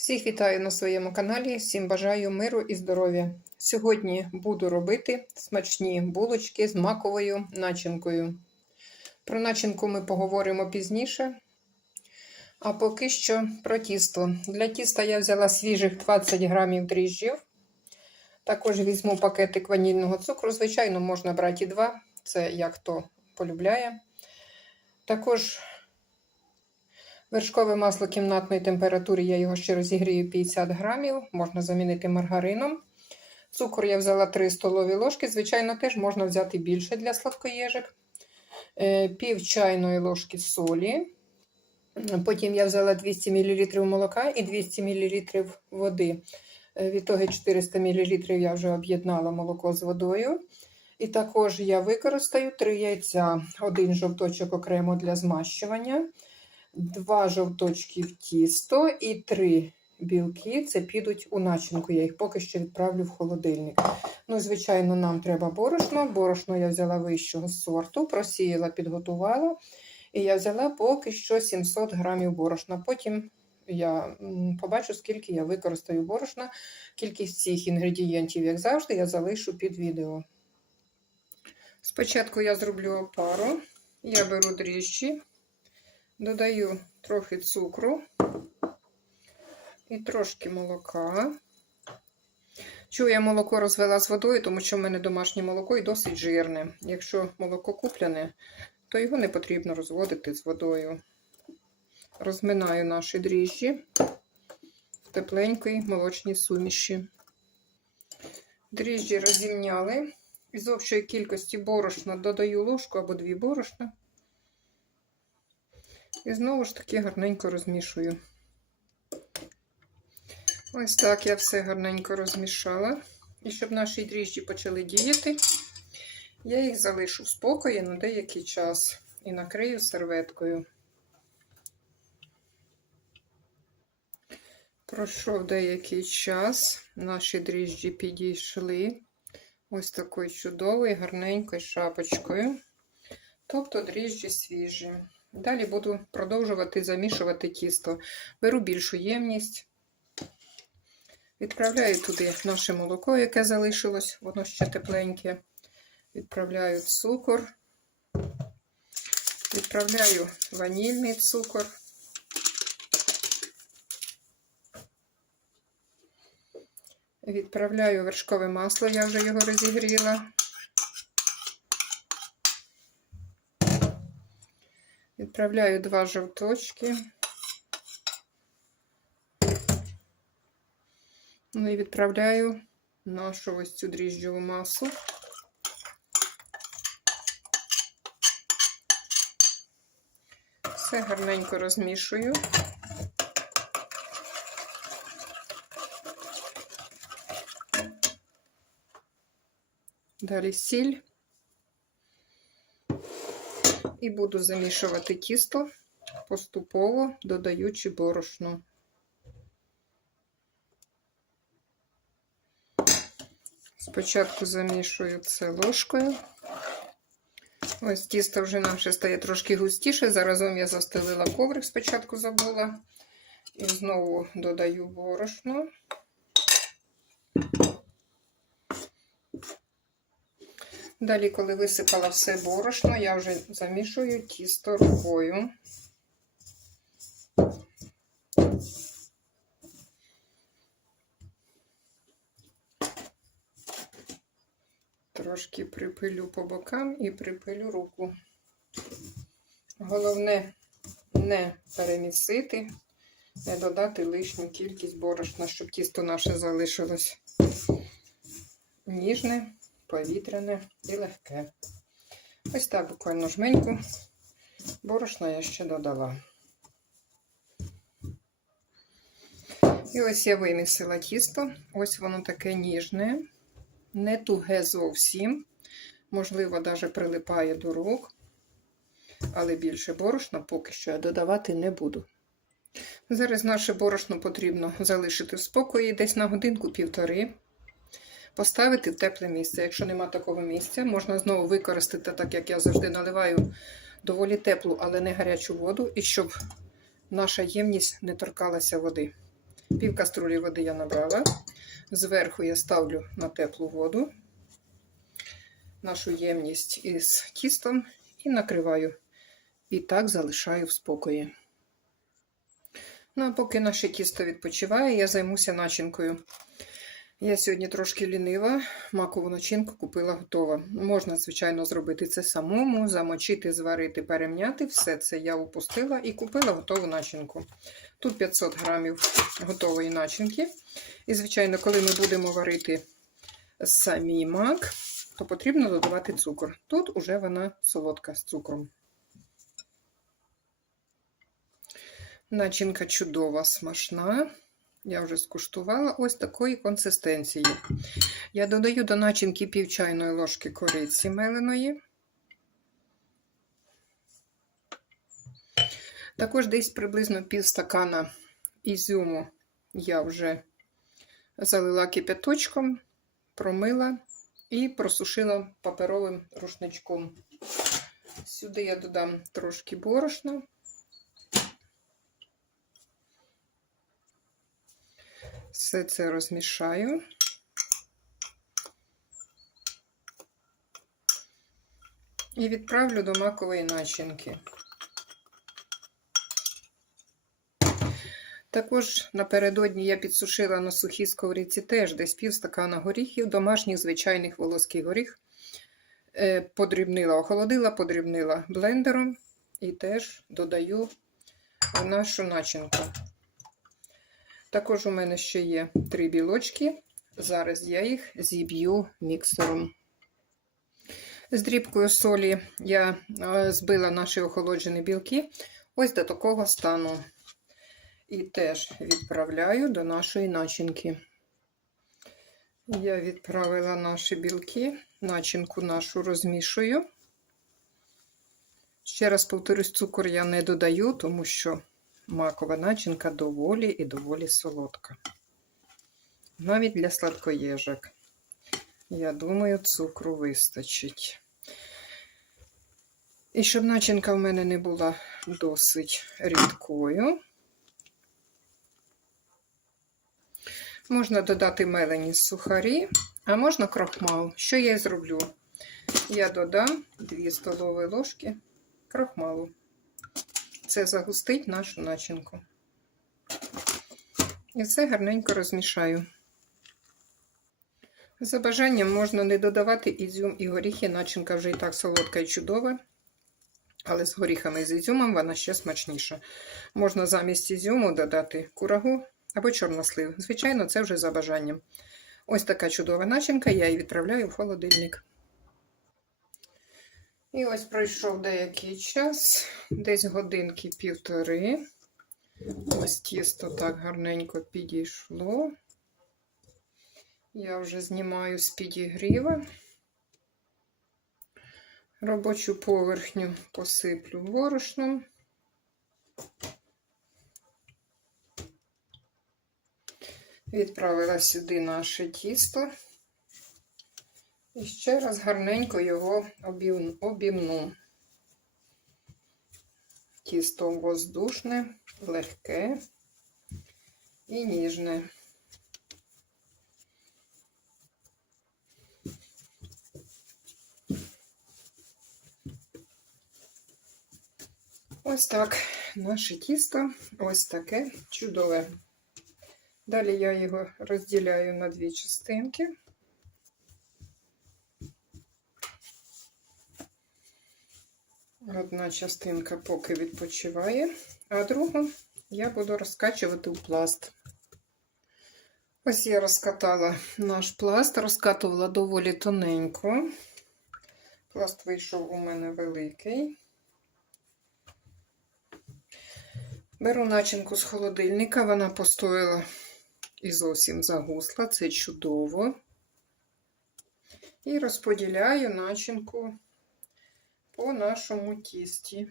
Всіх вітаю на своєму каналі, всім бажаю миру і здоров'я. Сьогодні буду робити смачні булочки з маковою начинкою. Про начинку ми поговоримо пізніше. А поки що про тісто. Для тіста я взяла свіжих 20 грамів дріжджів. Також візьму пакетик ванільного цукру. Звичайно, можна брати і два, це як хто полюбляє. Також Вершкове масло кімнатної температури, я його ще розігрію 50 грамів, можна замінити маргарином. Цукор я взяла 3 столові ложки. Звичайно, теж можна взяти більше для сладкоєжик. Е, Пів чайної ложки солі. Потім я взяла 200 мл молока і 200 мл води. Від того 400 мл я вже об'єднала молоко з водою. І також я використаю 3 яйця, один жовточок окремо для змащування два жовточки в тісто і три білки. Це підуть у начинку. Я їх поки що відправлю в холодильник. Ну, звичайно, нам треба борошно. Борошно я взяла вищого сорту, просіяла, підготувала. І я взяла поки що 700 грамів борошна. Потім я побачу, скільки я використаю борошна. Кількість цих інгредієнтів, як завжди, я залишу під відео. Спочатку я зроблю опару. Я беру дріжджі, Додаю трохи цукру і трошки молока. Чому я молоко розвела з водою, тому що в мене домашнє молоко і досить жирне. Якщо молоко куплене, то його не потрібно розводити з водою. Розминаю наші дріжджі в тепленькій молочній суміші. Дріжджі розімняли. Із общої кількості борошна додаю ложку або дві борошна. І знову ж таки гарненько розмішую. Ось так я все гарненько розмішала. І щоб наші дріжджі почали діяти, я їх залишу в спокої на деякий час і накрию серветкою. Пройшов деякий час, наші дріжджі підійшли ось такою чудовою, гарненькою шапочкою. Тобто дріжджі свіжі. Далі буду продовжувати замішувати тісто. Беру більшу ємність, відправляю туди наше молоко, яке залишилось, воно ще тепленьке. Відправляю цукор, відправляю ванільний цукор. Відправляю вершкове масло, я вже його розігріла. Відправляю два жовточки. Ну і відправляю нашу ось цю дріжджову масу. Все гарненько розмішую. Далі сіль. І буду замішувати тісто, поступово додаючи борошно. Спочатку замішую це ложкою. Ось тісто вже наше стає трошки густіше. Заразом я застелила коврик, спочатку забула. І знову додаю борошно. Далі, коли висипала все борошно, я вже замішую тісто рукою. Трошки припилю по бокам і припилю руку. Головне не перемісити, не додати лишню кількість борошна, щоб тісто наше залишилось ніжне повітряне і легке. Ось так буквально жменьку борошна я ще додала. І ось я вимісила тісто, ось воно таке ніжне, не туге зовсім, можливо, навіть прилипає до рук, але більше борошна поки що я додавати не буду. Зараз наше борошно потрібно залишити в спокої десь на годинку-півтори поставити в тепле місце. Якщо нема такого місця, можна знову використати, так як я завжди наливаю доволі теплу, але не гарячу воду, і щоб наша ємність не торкалася води. Пів каструлі води я набрала. Зверху я ставлю на теплу воду нашу ємність із тістом і накриваю. І так залишаю в спокої. Ну, а поки наше тісто відпочиває, я займуся начинкою. Я сьогодні трошки лінива, макову начинку купила готова. Можна, звичайно, зробити це самому, замочити, зварити, перемняти. Все це я упустила і купила готову начинку. Тут 500 грамів готової начинки. І, звичайно, коли ми будемо варити самі мак, то потрібно додавати цукор. Тут уже вона солодка з цукром. Начинка чудова, смачна. Я вже скуштувала ось такої консистенції. Я додаю до начинки пів чайної ложки кориці меленої. Також десь приблизно пів стакана ізюму я вже залила кипяточком, промила і просушила паперовим рушничком. Сюди я додам трошки борошна. Все це розмішаю. І відправлю до макової начинки. Також напередодні я підсушила на сухій сковорідці теж десь пів стакана горіхів, домашніх звичайних волоський горіх. Е, Подрібнила, охолодила, подрібнила блендером і теж додаю в нашу начинку. Також у мене ще є три білочки. Зараз я їх зіб'ю міксером. З дрібкою солі я е, збила наші охолоджені білки ось до такого стану. І теж відправляю до нашої начинки. Я відправила наші білки, начинку нашу розмішую. Ще раз повторюсь, цукор я не додаю, тому що макова начинка доволі і доволі солодка. Навіть для сладкоєжок. Я думаю, цукру вистачить. І щоб начинка в мене не була досить рідкою, можна додати мелені сухарі, а можна крохмал. Що я і зроблю? Я додам 2 столові ложки крохмалу. Це загустить нашу начинку. І все гарненько розмішаю. За бажанням можна не додавати ізюм і горіхи, начинка вже і так солодка і чудова. Але з горіхами і з ізюмом вона ще смачніша. Можна замість ізюму додати курагу або чорнослив. Звичайно, це вже за бажанням. Ось така чудова начинка, я її відправляю в холодильник. І ось пройшов деякий час, десь годинки півтори. Ось тісто так гарненько підійшло. Я вже знімаю з підігріва. Робочу поверхню посиплю борошном. Відправила сюди наше тісто. І ще раз гарненько його обімну. Тісто воздушне, легке і ніжне. Ось так наше тісто, ось таке чудове. Далі я його розділяю на дві частинки. Одна частинка поки відпочиває, а другу я буду розкачувати в пласт. Ось я розкатала наш пласт, розкатувала доволі тоненько. Пласт вийшов у мене великий. Беру начинку з холодильника, вона постояла і зовсім загусла, це чудово. І розподіляю начинку по нашому тісті.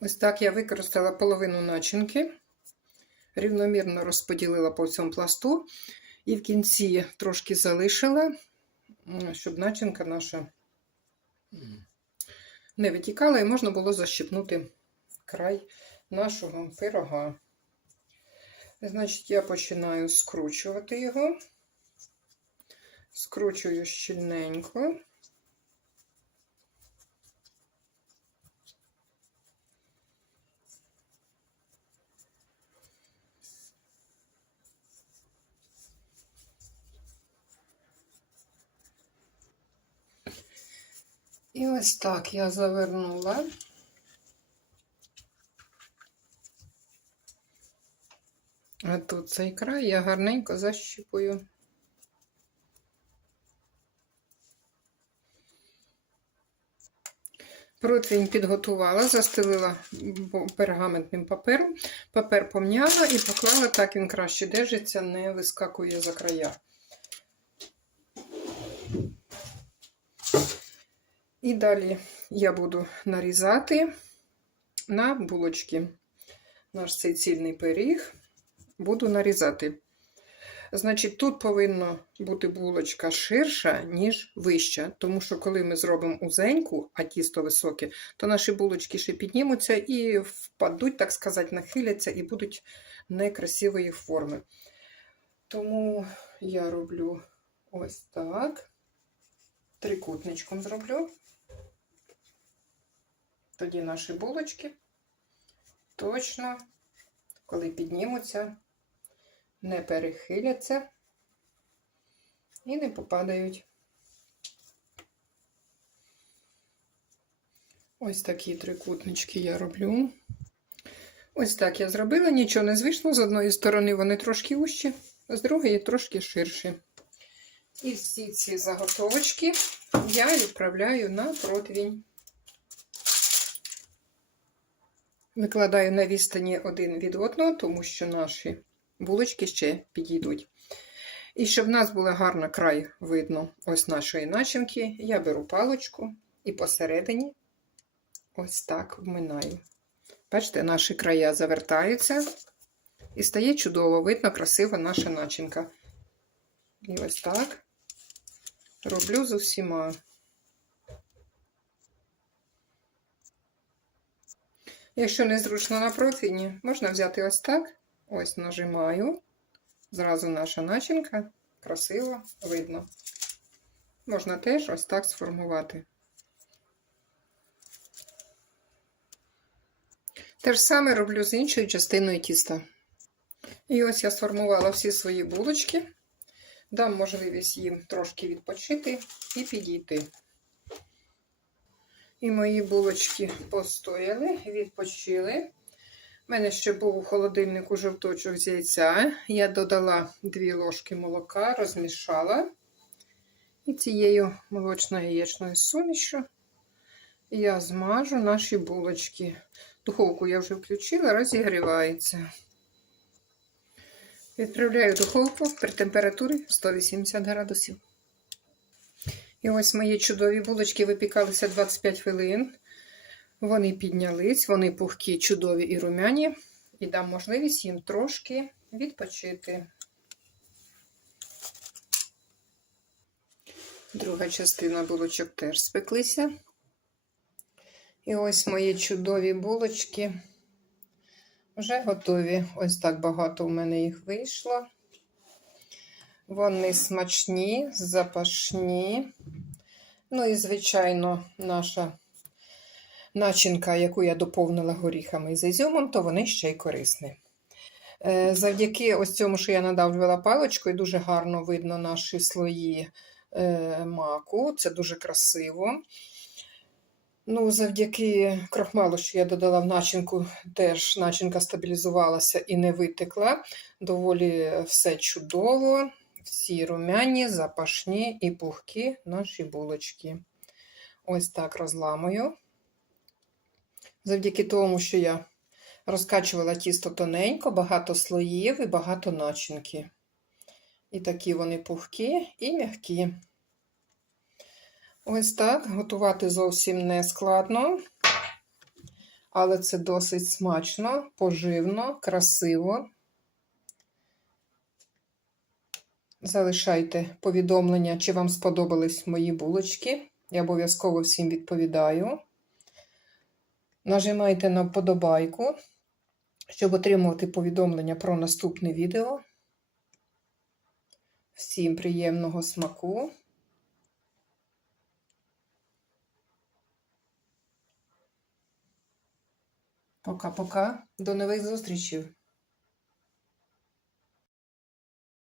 Ось так я використала половину начинки, рівномірно розподілила по всьому пласту, і в кінці трошки залишила, щоб начинка наша не витікала, і можна було защипнути край нашого пирога. Значить, я починаю скручувати його, скручую щільненько. І ось так я завернула. А тут цей край я гарненько защіпую. Противень підготувала, застелила пергаментним папером, папер помняла і поклала так, він краще держиться, не вискакує за края. І далі я буду нарізати на булочки. Наш цей цільний пиріг буду нарізати. Значить, тут повинна бути булочка ширша, ніж вища. Тому що, коли ми зробимо узеньку, а тісто високе, то наші булочки ще піднімуться і впадуть, так сказати, нахиляться і будуть некрасивої форми. Тому я роблю ось так. Трикутничком зроблю. Тоді наші булочки точно, коли піднімуться, не перехиляться і не попадають. Ось такі трикутнички я роблю. Ось так я зробила, нічого не звично. З одної сторони вони трошки ущі, з другої трошки ширші. І всі ці заготовочки я відправляю на противінь. Викладаю на відстані один від одного, тому що наші булочки ще підійдуть. І щоб в нас було гарно край видно ось нашої начинки, я беру палочку і посередині ось так вминаю. Бачите, наші края завертаються і стає чудово, видно, красива наша начинка. І ось так роблю з усіма. Якщо незручно на противні, можна взяти ось так. Ось нажимаю. Зразу наша начинка красиво видно. Можна теж ось так сформувати. Те ж саме роблю з іншою частиною тіста. І ось я сформувала всі свої булочки. Дам можливість їм трошки відпочити і підійти. І мої булочки постояли, відпочили. У мене ще був у холодильнику жовточок з яйця. Я додала 2 ложки молока, розмішала. І цією молочно-яєчною сумішю я змажу наші булочки. Духовку я вже включила, розігрівається. Відправляю духовку при температурі 180 градусів. І ось мої чудові булочки випікалися 25 хвилин. Вони піднялись, вони пухкі, чудові і румяні. І дам можливість їм трошки відпочити. Друга частина булочок теж спеклися. І ось мої чудові булочки вже готові. Ось так багато у мене їх вийшло. Вони смачні, запашні. Ну і, звичайно, наша начинка, яку я доповнила горіхами з ізюмом, то вони ще й корисні. Е, Завдяки ось цьому, що я надавлювала паличкою, дуже гарно видно наші слої е, маку. Це дуже красиво. Ну, Завдяки крохмалу, що я додала в начинку, теж начинка стабілізувалася і не витекла. Доволі все чудово. Всі румяні, запашні і пухкі наші булочки. Ось так розламую. Завдяки тому, що я розкачувала тісто тоненько, багато слоїв і багато начинки. І такі вони пухкі і м'які. Ось так. Готувати зовсім не складно, але це досить смачно, поживно, красиво. Залишайте повідомлення, чи вам сподобались мої булочки. Я обов'язково всім відповідаю. Нажимайте на вподобайку, щоб отримувати повідомлення про наступне відео. Всім приємного смаку! Пока-пока. До нових зустрічей!